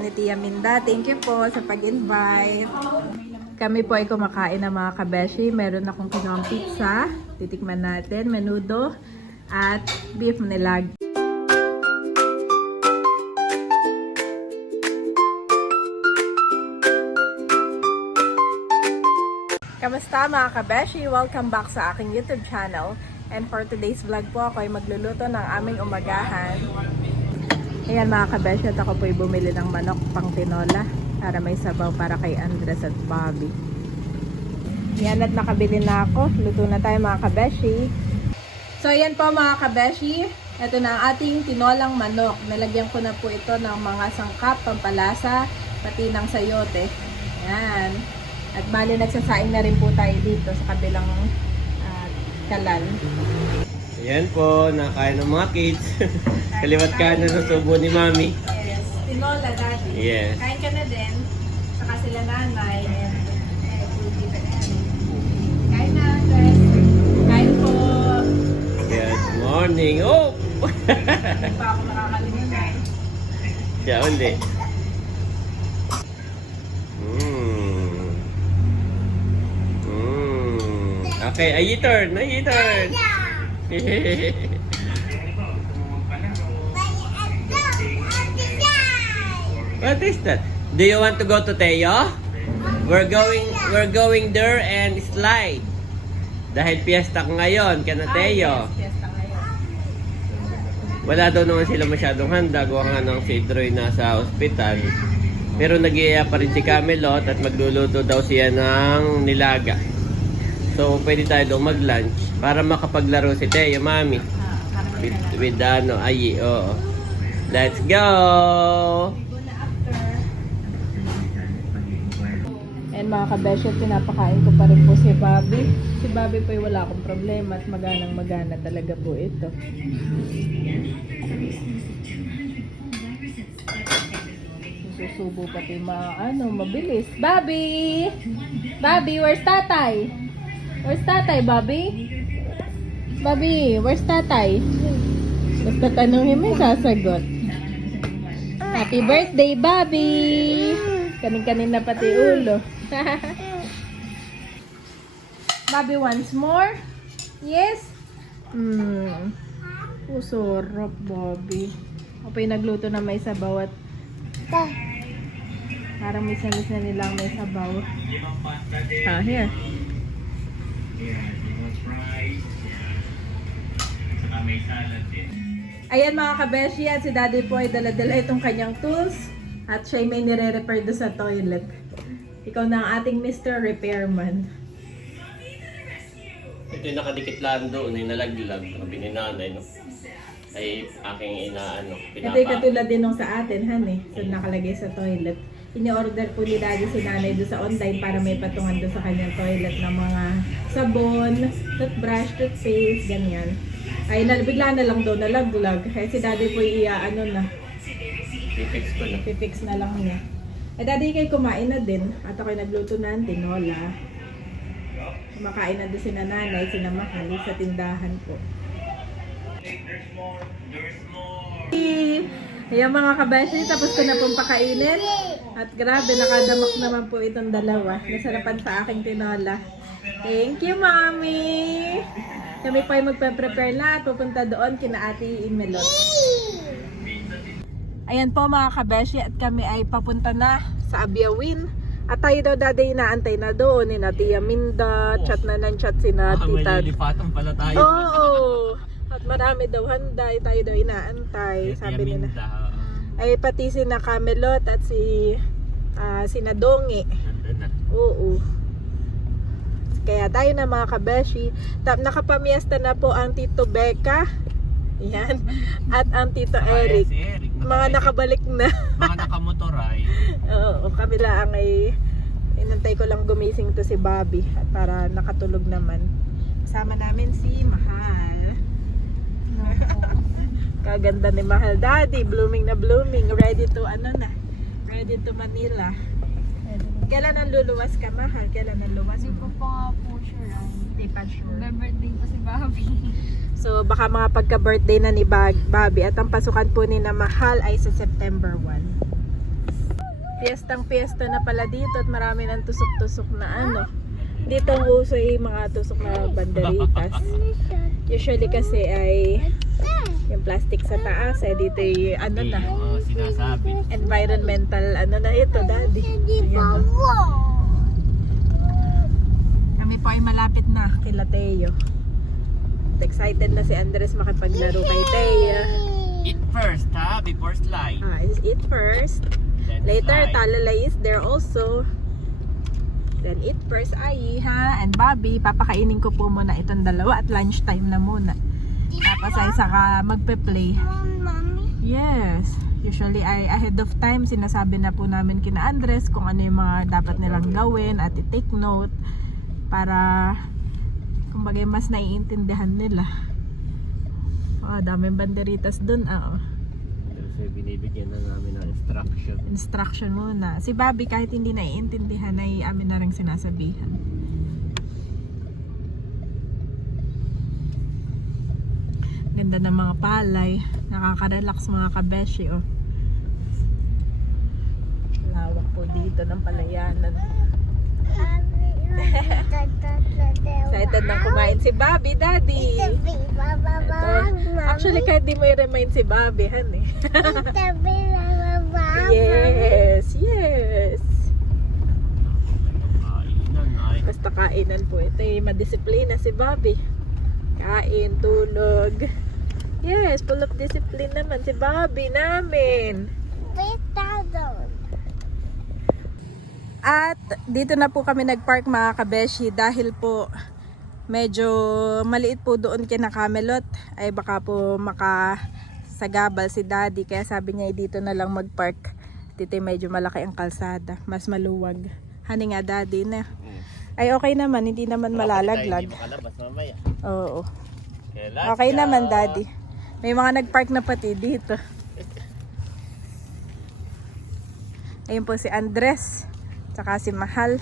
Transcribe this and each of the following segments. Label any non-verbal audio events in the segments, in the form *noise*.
Ni Tia Minda, thank you po sa pag-invite. Kami po ay kumakain ng mga kabeshi. Meron akong kinuhang pizza. Titikman natin. Menudo at beef nilag. Kamusta mga kabeshi? Welcome back sa aking YouTube channel. And for today's vlog po, ako ay magluluto ng aming umagahan. Ayan mga kabeshi, at ako po ay bumili ng manok pang tinola para may sabaw para kay Andres at Bobby. Yan at nakabili na ako. Luto na tayo mga kabeshi. So ayan po mga kabeshi. Ito na ang ating tinolang manok. Nalagyan ko na po ito ng mga sangkap, pampalasa, pati ng sayote. Ayan. At bali nagsasaing na rin po tayo dito sa kabilang ah, kalan. Ayan po, nakain ng mga kids. *laughs* Kaliwat ka na ng subo ni Mami. Yes. Tinola, daddy. Yes. Kain ka na din. Saka sila nanay. And, yan. Kain na. Kain po. Good morning. Oh! Hindi pa ako nakakalimutan. Siya ulit. Mm. Mm. Okay, ay turn, ay turn. *laughs* What is that? Do you want to go to Teo? We're going we're going there and slide. Dahil piyesta ko ngayon, kana Teo. Ah, ngayon. Wala daw naman sila masyadong handa. Gawa nga ng si Troy nasa ospital. Pero nag pa rin si Camelot at magluluto daw siya ng nilaga. So, pwede tayo daw mag-lunch para makapaglaro si Teo, Mami. Ah, With, with ano, ayi, oo. Let's go! And mga kabeshi, pinapakain ko pa rin po si Bobby. Si Bobby po ay wala akong problema at maganang magana talaga po ito. Susubo pati mga ano, mabilis. Bobby! Bobby, where's tatay? Where's tatay, Bobby? Bobby, where's tatay? Basta tanongin mo, sasagot. Happy birthday, Bobby! Kanin-kanin na pati ulo. *laughs* Bobby, once more? Yes? Hmm. Sarap, Bobby. Ako pa nagluto na may sabaw at parang miss-miss na nilang may sabaw. Ah, here. Ayan mga kabeshi at si daddy po ay dala-dala itong kanyang tools at siya ay may nire-repair doon sa toilet. Ikaw na ang ating Mr. Repairman. Ito yung nakadikit lang doon, ay nalaglag. Sabi ni nanay, no? Ay aking inaano, Ito yung katulad din nung sa atin, han eh. So nakalagay sa toilet. Ini-order po ni daddy si nanay doon sa online para may patungan doon sa kanyang toilet ng mga sabon, toothbrush, toothpaste, ganyan. Ay, na, bigla na lang daw nalaglag. Kaya si daddy po iya, ano na, I-fix ko na. Pipix na lang niya. Eh, daddy kayo kumain na din. At ako'y nagluto na ng tinola. Kumakain na din si nanay, si Mahal sa tindahan po. Ayan mga kabeshi, tapos ko na pong pakainin. At grabe, nakadamak naman po itong dalawa. Nasarapan sa aking tinola. Thank you, Mommy! Kami pa ay magpe-prepare na at pupunta doon kina Ate Imelot. Ayan po mga kabeshi at kami ay papunta na sa Abiawin. At tayo daw dati inaantay na doon ni na Tia Minda, chat na ng chat si na Tita. lilipatan pala tayo. Oo! At marami daw handay, tayo daw inaantay, sabi nila. Ay pati si na Camelot at si ah, si na Dongi. Oo. Kaya tayo na mga kabeshi. Tap, nakapamiesta na po ang Tito Becca. Yan. At ang Tito Eric. Mga nakabalik na. Mga nakamotor ay. *laughs* Oo, kami lang ay inantay ko lang gumising to si Bobby at para nakatulog naman. Kasama namin si Mahal. Kaganda ni Mahal Daddy, blooming na blooming, ready to ano na, ready to Manila. Kailan ang luluwas ka, Mahal? Kailan ang luwas Hindi ko pa po sure. ah. Hindi pa sure. May-birthday pa si Bobby. *laughs* So baka mga pagka-birthday na ni Bag- Bobby at ang pasukan po ni na Mahal ay sa September 1. Piyestang piyesta na pala dito at marami ng tusok-tusok na ano. Dito ang uso ay mga tusok na banderitas. *laughs* Usually kasi ay yung plastic sa taas eh dito ay ano na Oo, sinasabi. environmental ano na ito daddy. Ayan. Kami po ay malapit na kila Teo. Excited na si Andres makipaglaro kay Teo. Eat first ha, before slide. Ah, is it first. Then Later, slide. Talalay is there also. Then eat first, Ai, ha? And Bobby, papakainin ko po muna itong dalawa at lunchtime na muna. Tapos ay saka magpe-play. Yes. Usually ay ahead of time, sinasabi na po namin kina Andres kung ano yung mga dapat nilang gawin at i-take note para kumbaga mas naiintindihan nila. Oh, daming banderitas dun. Ah, oh. So, binibigyan na namin ng instruction. instruction muna. Si Bobby kahit hindi naiintindihan ay amin na rin sinasabihan. Ganda ng mga palay. Nakaka-relax mga kabeshi oh. Lawak po dito ng palayanan. *laughs* Excited na kumain si Bobby, Daddy. Ito. Actually, kahit di mo i-remind si Bobby, han *laughs* eh. Yes, yes. Basta kainan po. Ito ay madisiplina si Bobby. Kain, tulog. Yes, full of discipline naman si Bobby namin. At dito na po kami nagpark mga kabeshi dahil po medyo maliit po doon kina Camelot. Ay baka po makasagabal si daddy. Kaya sabi niya "Eh, dito na lang magpark. Dito medyo malaki ang kalsada. Mas maluwag. Hani nga daddy na. Ay okay naman. Hindi naman malalaglag oo. Okay, naman daddy may mga nagpark na pati dito. Ayun po si Andres tsaka si Mahal.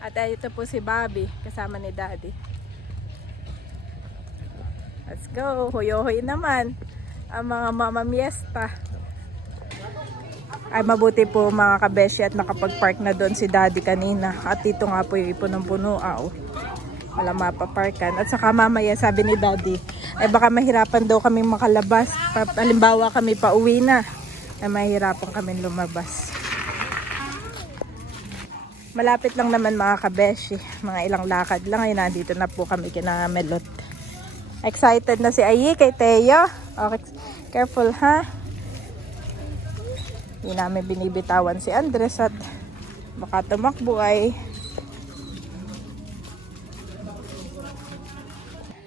At ito po si Bobby kasama ni Daddy. Let's go! Hoyohoy naman ang mga mama miesta. Ay mabuti po mga kabeshi at nakapag-park na doon si Daddy kanina. At dito nga po yung punong-puno ah, oh. Wala mapaparkan at saka mamaya sabi ni Daddy ay baka mahirapan daw kaming makalabas Pa- halimbawa kami pa uwi na ay mahirapan kami lumabas Malapit lang naman mga kabeshi. Mga ilang lakad lang. Ay, nandito na po kami kina Melot. Excited na si Ayi kay Teo. Okay, careful ha. Hindi namin binibitawan si Andres at baka tumakbo ay.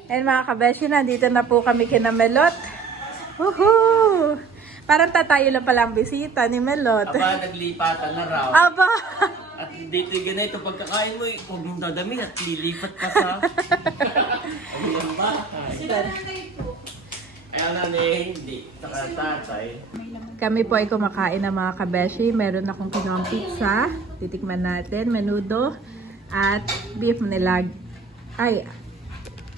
And mga kabeshi, nandito na po kami kina Melot. Woohoo! Parang tatayo lang pala ang bisita ni Melot. Aba, naglipatan na raw. Aba! At dito yung ganito, pagkakain mo, eh, huwag mong dadamin at lilipat ka sa... Ano yung bata? Ayaw na eh, hindi. Saka tatay. Kami po ay kumakain ng mga kabeshi. Meron akong kinuhang pizza. Titikman natin. Menudo. At beef nilag. Ay,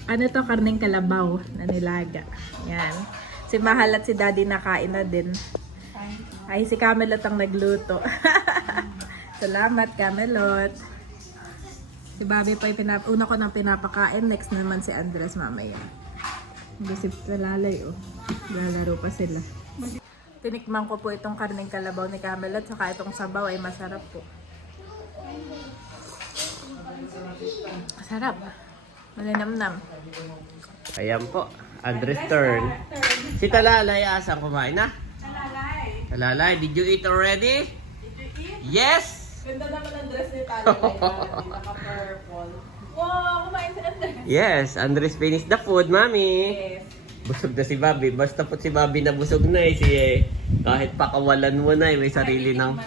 ano to? Karneng kalabaw na nilaga. Yan. Si Mahal at si Daddy nakain na din. Ay, si Camelot ang nagluto. *laughs* Salamat, Camelot. Si Bobby pa pinap una ko nang pinapakain. Next naman si Andres mamaya. Bisip sa lalay, oh. Lalaro pa sila. Tinikman ko po itong karneng kalabaw ni Camelot saka itong sabaw ay masarap po. Masarap. Malinamnam. Ayan po, Andres turn. Si Talalay, asan kumain na? Talalay, Talalay, did you eat already? did you eat? Yes! Ganda naman ang dress ni Talalay. *laughs* Naka-purple. Wow, kumain si Andres. Yes, Andres finished the food, mami. Yes. Busog na si Bobby. Basta po si Bobby na busog na eh. Si, eh, kahit pakawalan mo na eh, may sarili ng...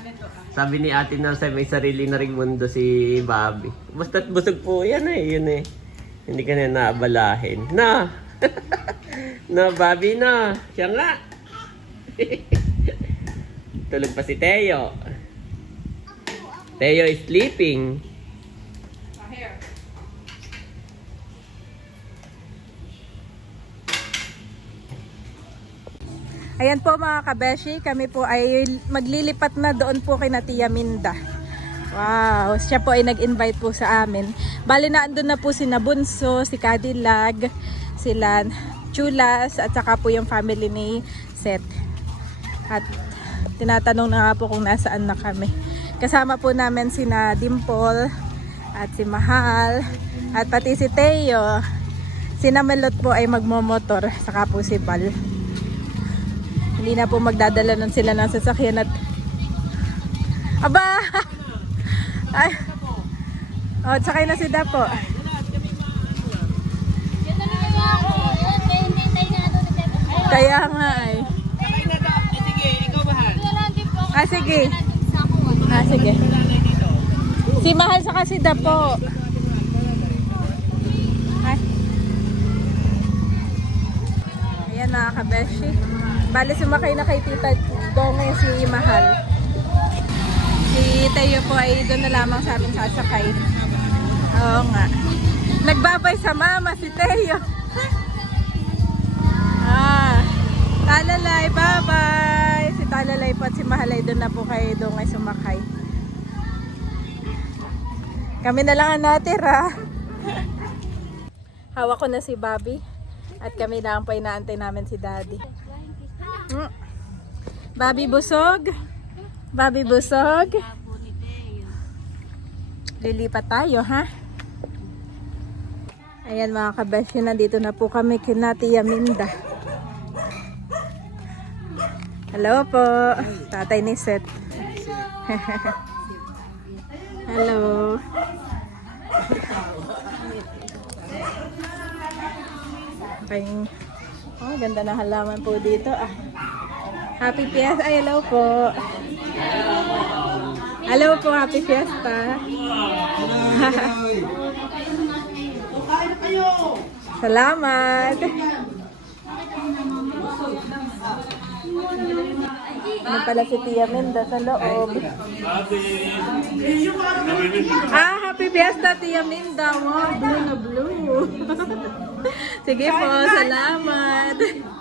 Sabi ni ate na may sarili na ring mundo si Bobby. Basta't busog po yan eh, yun eh. Hindi ka na naabalahin. Na! *laughs* na, Bobby na! Siya nga! *laughs* Tulog pa si Teo. Teo is sleeping. Ayan po mga kabeshi, kami po ay maglilipat na doon po kay na Tia Minda. Wow, siya po ay nag-invite po sa amin. Bali na andun na po si Nabunso, si Cadillac, sila Chulas, at saka po yung family ni Seth. At tinatanong na nga po kung nasaan na kami. Kasama po namin sina Dimple at si Mahal at pati si Teo. Si Namelot po ay magmomotor saka po si Bal. Hindi na po magdadala nun sila ng sasakyan at Aba! *laughs* Ay. Oh, sakay na si Dapo. Kaya nga ay. Ah, sige. Ah, sige. Si Mahal sa kasi Dapo. Ay. Ayan mga kabeshi. Bali sumakay na kay Tita Dongay si Mahal. Si Tayo po ay doon na lamang sa amin sasakay. Oo nga. Nagbabay sa mama si Tayo. *laughs* ah, talalay, bye-bye. Si talalay po at si Mahalay doon na po kay Dongay sumakay. Kami na lang ang natira. *laughs* Hawak ko na si Bobby. At kami lang po inaantay namin si Daddy. Mm. Bobby busog. Bobby busog. Lilipat tayo, ha? Ayan mga kabesyo, nandito na po kami kina Tia Minda. Hello po. Tatay ni Seth. *laughs* Hello. Okay. Oh, ganda na halaman po dito ah. Happy Fiesta. Ay, hello po. Hello po, Happy Fiesta. *laughs* Salamat. Ano pala si Tia Minda sa loob? Ah, Happy Fiesta, Tia Minda. Wow, blue na blue. *laughs* Sige po, salamat.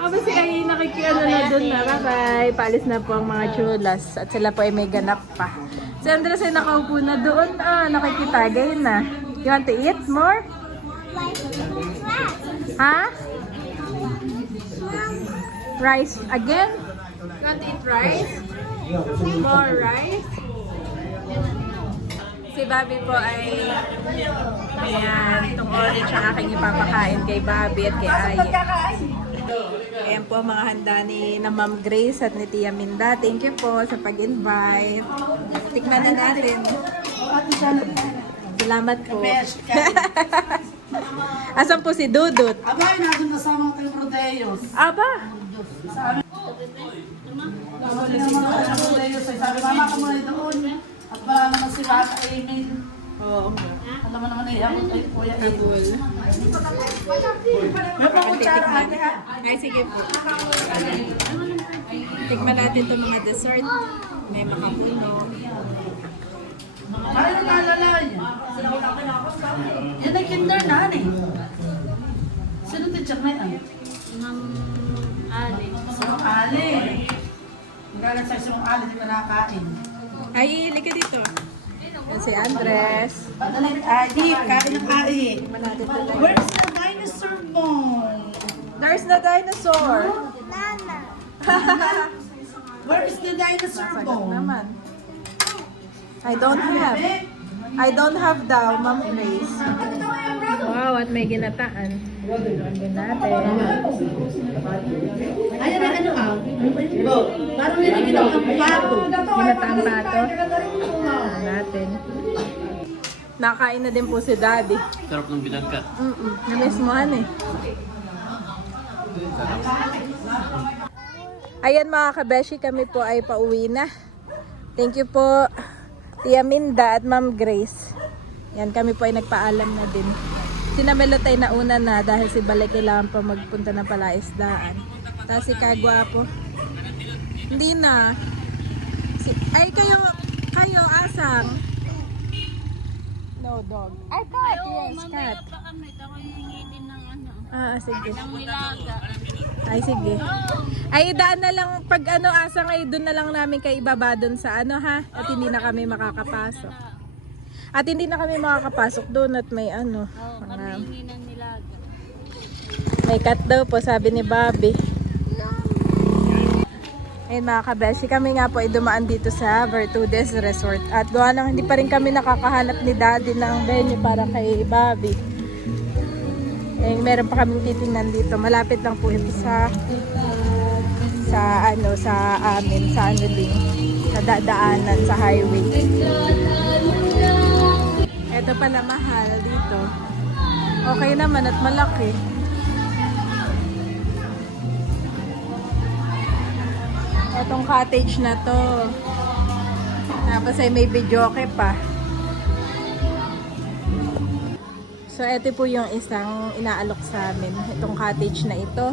Aba si ay nakikiano na dun na. Bye-bye. Paalis na po ang mga chulas. At sila po ay may ganap pa. Si Andres ay nakaupo na doon. Ah, nakikitagay na. You want to eat more? Ha? Rice again? You want to eat rice? More rice? Si Bobby po ay ayan, itong orange ang aking ipapakain kay Bobby at kay Aya. Ayan po mga handa ni na Ma'am Grace at ni Tia Minda. Thank you po sa pag-invite. Tikman na natin. Salamat po. *laughs* Asan po si Dudut? Abay, nandun kasama yung Rodeos. Aba! Sabi ng mga Rodeos, ay sabi, mama ka muna doon. At wala naman si Rata Emil. Oo. Alam mo naman ay hamot ay kuya Emil. May pakutsara ate ha. Ay, sige po. Tikman natin itong mga dessert. May makapuno. Ay, nakalalay. Yan ay kinder na, ano eh. Sino teacher na yan? Ma'am Ali. Si Ma'am Ali. Magalang sa'yo si Ma'am Ali, di ba nakakain? Ay, hili ka dito. Yan si Andres. Ali, kain ng kain. Where's the dinosaur bone? There's the dinosaur. *laughs* Where is the dinosaur bone? naman. I don't have. I don't have daw, Ma'am Grace. Wow, at may ginataan. Lagyan natin. Ayan ang ano ah. Parang nilagyan ng pato. Ginataang pato. Natin. Nakain na din po si Daddy. Sarap ng binagkat. Mm-mm. Namiss mo eh. Ayan mga kabeshi, kami po ay pauwi na. Thank you po, Tia Minda at Ma'am Grace. Yan, kami po ay nagpaalam na din. Si Namelot ay nauna na dahil si Balay kailangan pa magpunta ng palaisdaan. Tapos si Kagwapo. Hindi na. Si, ay, kayo, kayo, asang. No dog. Ay, cat. Yes, cat. pa kami. Ako hihingi din ng ano. Ah, sige. Ng nilaga. Ay, sige. Ay, idaan na lang, pag ano, asa ngayon, doon na lang namin kay ibaba doon sa ano ha, at hindi na kami makakapasok. At hindi na kami makakapasok doon at may ano, Oo, mga, kami ng nilaga. may cut daw po, sabi ni Bobby. Ayun mga kabeshi, kami nga po ay dumaan dito sa Virtudes Resort. At gawa nang hindi pa rin kami nakakahanap ni Daddy ng venue para kay Bobby. Eh, meron pa kaming titingnan dito. Malapit lang po ito sa sa ano sa amin sa ano din sa dadaanan sa highway. Ito pala mahal dito. Okay naman at malaki. Itong cottage na to. Tapos ay may videoke pa. So, ito po yung isang inaalok sa amin. Itong cottage na ito.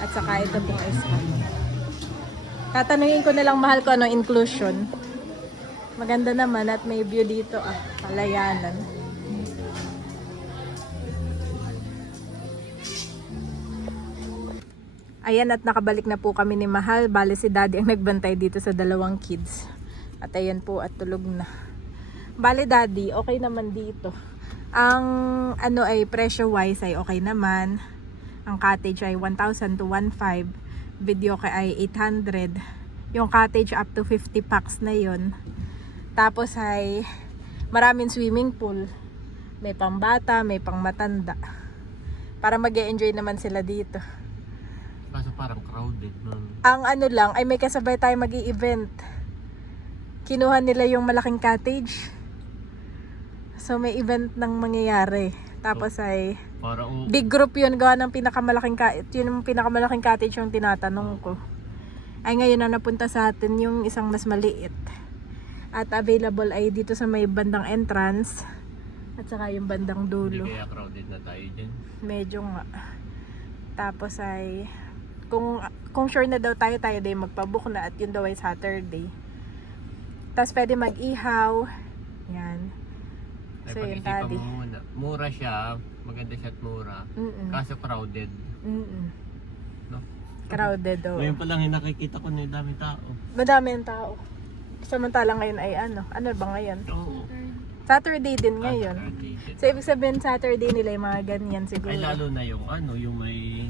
At saka ito pong isa. Tatanungin ko na lang mahal ko ano inclusion. Maganda naman at may view dito ah. Palayanan. Ayan at nakabalik na po kami ni Mahal. Bale si Daddy ang nagbantay dito sa dalawang kids. At ayan po at tulog na. Bale Daddy, okay naman dito. Ang ano ay presyo wise ay okay naman. Ang cottage ay 1,000 to 1,500. Video kay ay 800. Yung cottage up to 50 packs na yon. Tapos ay maraming swimming pool. May pambata, may pangmatanda. Para mag enjoy naman sila dito. Kaso parang crowded nun. Ang ano lang, ay may kasabay tayo mag event Kinuha nila yung malaking cottage. So may event nang mangyayari. Tapos ay Para o... big group yun gawa ng pinakamalaking cottage. Yun yung pinakamalaking cottage yung tinatanong ko. Ay ngayon na napunta sa atin yung isang mas maliit. At available ay dito sa may bandang entrance. At saka yung bandang Hindi dulo. kaya crowded na tayo dyan. Medyo nga. Tapos ay kung kung sure na daw tayo tayo day magpabook na at yun daw ay Saturday. Tapos pwede mag-ihaw. Yan. Ay, So yun, pag-isipan daddy. mo muna. Mura siya. Maganda siya at mura. Mm-mm. Kaso crowded. Mm-mm. No? Crowded daw. Ngayon pa lang yung nakikita ko na yung dami tao. Madami ang tao. Samantalang ngayon ay ano? Ano ba ngayon? Oo. Saturday din ngayon. Saturday. So ibig sabihin Saturday nila yung mga ganyan siguro. Ay lalo na yung ano, yung may...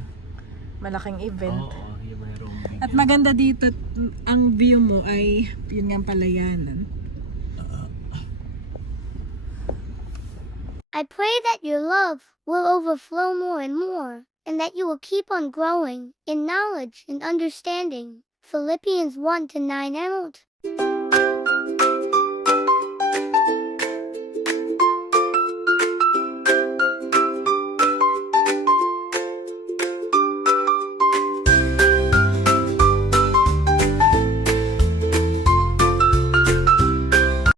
Malaking event. Oo, yung may roaming. At maganda dito, ang view mo ay yun nga palayanan. I pray that your love will overflow more and more, and that you will keep on growing in knowledge and understanding. Philippians 1 to 9 Emerald.